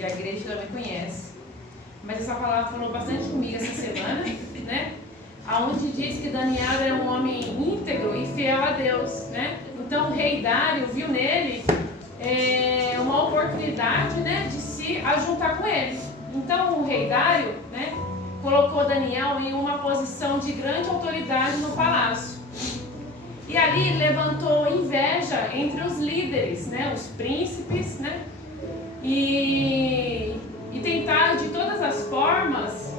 e a igreja também conhece. Mas essa palavra falou bastante comigo essa semana, né? Aonde diz que Daniel era um homem íntegro e fiel a Deus, né? Então o rei Dário viu nele uma oportunidade, né, de se ajuntar com ele. Então o rei Dário, né, colocou Daniel em uma posição de grande autoridade no palácio. E ali levantou inveja entre os líderes, né, os príncipes, né, e tentaram de todas as formas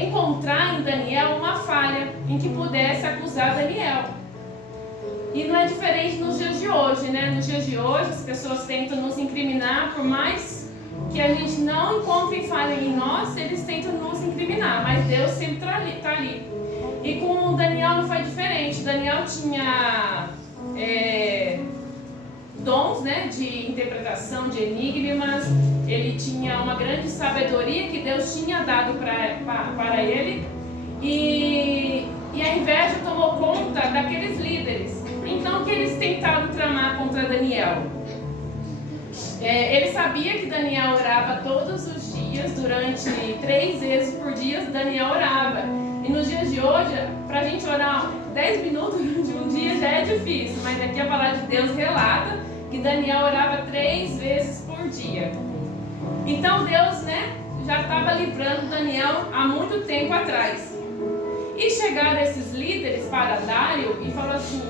encontrar em Daniel uma falha em que pudesse acusar Daniel. E não é diferente nos dias de hoje, né? Nos dias de hoje as pessoas tentam nos incriminar, por mais que a gente não encontre falha em nós, eles tentam nos incriminar, mas Deus sempre está ali. E com Daniel não foi diferente. Daniel tinha dons, né, de interpretação de enigmas, ele tinha uma grande sabedoria que Deus tinha dado para ele, e a inveja tomou conta daqueles líderes. Então, o que eles tentaram tramar contra Daniel? Ele sabia que Daniel orava todos os dias, durante 3 vezes por dia Daniel orava. E nos dias de hoje, para a gente orar 10 minutos durante um dia já é difícil, mas aqui a palavra de Deus relata que Daniel orava 3 vezes por dia. Então Deus, né, já estava livrando Daniel há muito tempo atrás. E chegaram esses líderes para Dário e falou assim: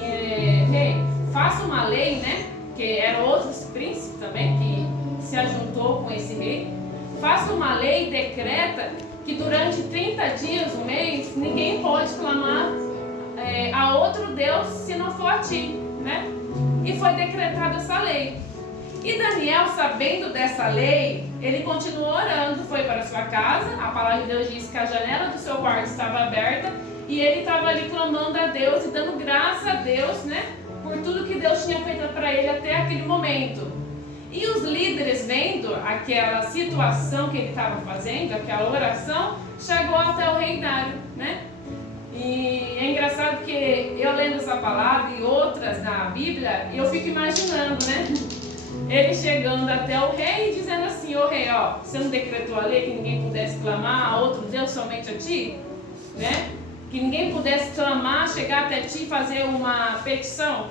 rei, faça uma lei, né, que eram outros príncipes também que se ajuntou com esse rei. Faça uma lei e decreta que durante 30 dias, um mês, ninguém pode clamar a outro Deus se não for a ti, né? E foi decretada essa lei. E Daniel, sabendo dessa lei, ele continuou orando, foi para sua casa. A palavra de Deus diz que a janela do seu quarto estava aberta e ele estava ali clamando a Deus e dando graças a Deus, né, por tudo que Deus tinha feito para ele até aquele momento. E os líderes, vendo aquela situação que ele estava fazendo, aquela oração, chegou até o rei Dário, né? E é engraçado porque eu lendo essa palavra e outras na Bíblia, eu fico imaginando, né? Ele chegando até o rei e dizendo assim: ô rei, ó, você não decretou a lei que ninguém pudesse clamar a outro Deus somente a ti? Né? Que ninguém pudesse clamar, chegar até ti e fazer uma petição?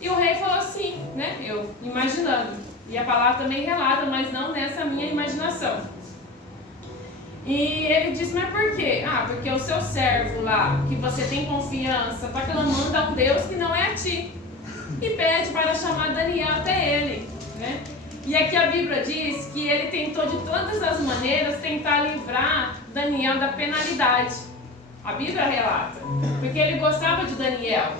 E o rei falou assim, né? Eu imaginando. E a palavra também relata, mas não nessa minha imaginação. E ele disse: mas por quê? Ah, porque o seu servo lá, que você tem confiança, está clamando a um Deus que não é a ti. E pede para chamar Daniel até ele, né? E aqui a Bíblia diz que ele tentou de todas as maneiras tentar livrar Daniel da penalidade. A Bíblia relata. Porque ele gostava de Daniel,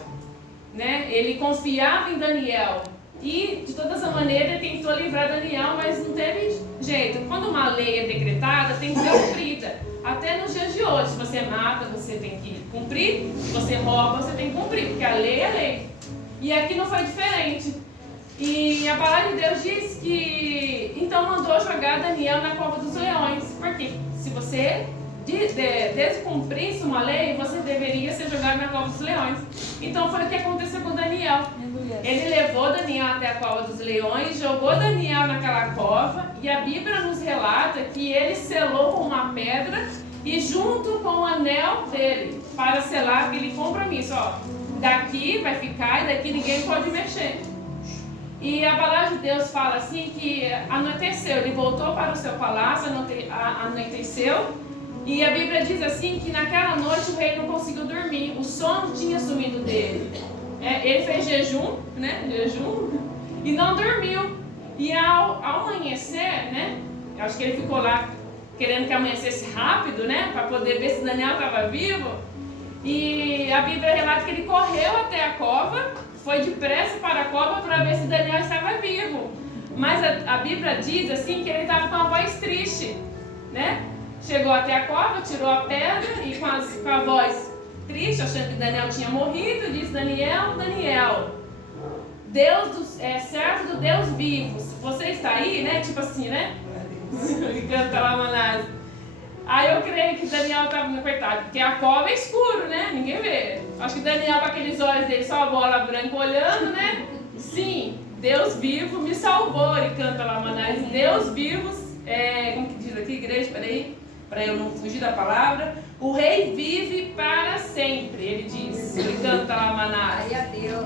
né? Ele confiava em Daniel. E de todas as maneiras ele tentou livrar Daniel, mas não teve jeito. Quando uma lei é decretada, tem que ser cumprida. Até nos dias de hoje, se você mata, você tem que cumprir. Se você rouba, você tem que cumprir, porque a lei é lei. E aqui não foi diferente. E a palavra de Deus diz que então mandou jogar Daniel na cova dos leões. Porque se você descumprisse uma lei, você deveria ser jogado na cova dos leões. Então foi o que aconteceu com Daniel. Ele levou Daniel até a cova dos leões, jogou Daniel naquela cova, e a Bíblia nos relata que ele selou com uma pedra e junto com o anel dele, para selar aquele compromisso, ó, daqui vai ficar e daqui ninguém pode mexer. E a palavra de Deus fala assim que anoiteceu, ele voltou para o seu palácio, anoiteceu, e a Bíblia diz assim que naquela noite o rei não conseguiu dormir, o sono tinha sumido dele. Ele fez jejum, né? E não dormiu. E ao amanhecer, né? Acho que ele ficou lá querendo que amanhecesse rápido, né? Para poder ver se Daniel estava vivo. E a Bíblia relata que ele correu até a cova, foi depressa para a cova para ver se Daniel estava vivo. Mas a Bíblia diz assim que ele estava com a voz triste, né? Chegou até a cova, tirou a pedra e com a voz triste, achando que Daniel tinha morrido, disse: Daniel, servo do Deus vivo, você está aí, né? Tipo assim, né? Canta lá, Manás. Aí eu creio que Daniel estava no coitado, porque a cova é escuro, né? Ninguém vê. Acho que Daniel, com aqueles olhos dele, só a bola branca olhando, né? Sim, Deus vivo me salvou, ele canta lá, Manás. Deus vivo, como que diz aqui, igreja? Peraí, para eu não fugir da palavra. O rei vive para sempre, ele diz. Ele canta lá, Manás.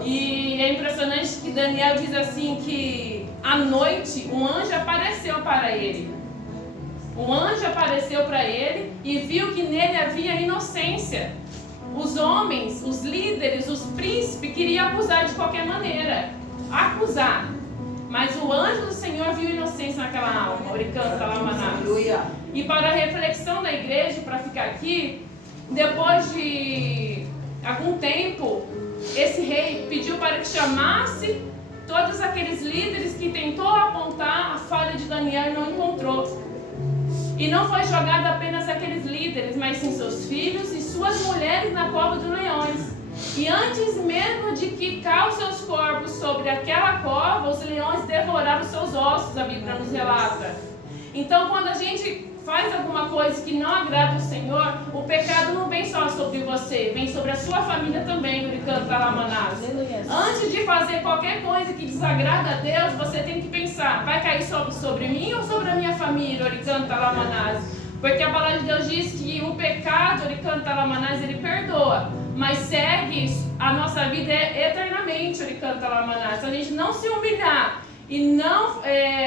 E é impressionante que Daniel diz assim que à noite um anjo apareceu para ele. Um anjo apareceu para ele e viu que nele havia inocência. Os homens, os líderes, os príncipes queriam acusar de qualquer maneira. Acusar. Mas o anjo do Senhor viu inocência naquela alma. Ele canta lá, Manás. E para a reflexão da igreja, para ficar aqui, depois de algum tempo, esse rei pediu para que chamasse todos aqueles líderes que tentou apontar a falha de Daniel e não encontrou. E não foi jogado apenas aqueles líderes, mas sim seus filhos e suas mulheres na cova dos leões. E antes mesmo de quicar os seus corpos sobre aquela cova, os leões devoraram os seus ossos, a Bíblia nos relata. Então, quando a gente faz alguma coisa que não agrada o Senhor, o pecado não vem só sobre você, vem sobre a sua família também, ele canta lá, Manás. Antes de fazer qualquer coisa que desagrada a Deus, você tem que pensar, vai cair sobre mim ou sobre a minha família, ele canta lá, Manás. Porque a palavra de Deus diz que o pecado, ele canta lá, Manás, ele perdoa, mas segue a nossa vida eternamente, ele canta lá, Manás. Se a gente não se humilhar, e não,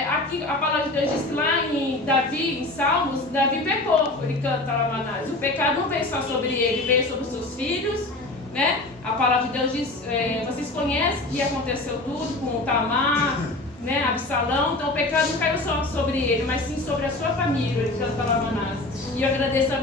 aqui a palavra de Deus diz que lá em Davi, em Salmos, Davi pecou, ele canta lá, Manás. O pecado não veio só sobre ele, veio sobre os seus filhos, né? A palavra de Deus diz, vocês conhecem que aconteceu tudo com o Tamar, né? Absalão, então o pecado não caiu só sobre ele, mas sim sobre a sua família, ele canta lá, Manás. E eu agradeço a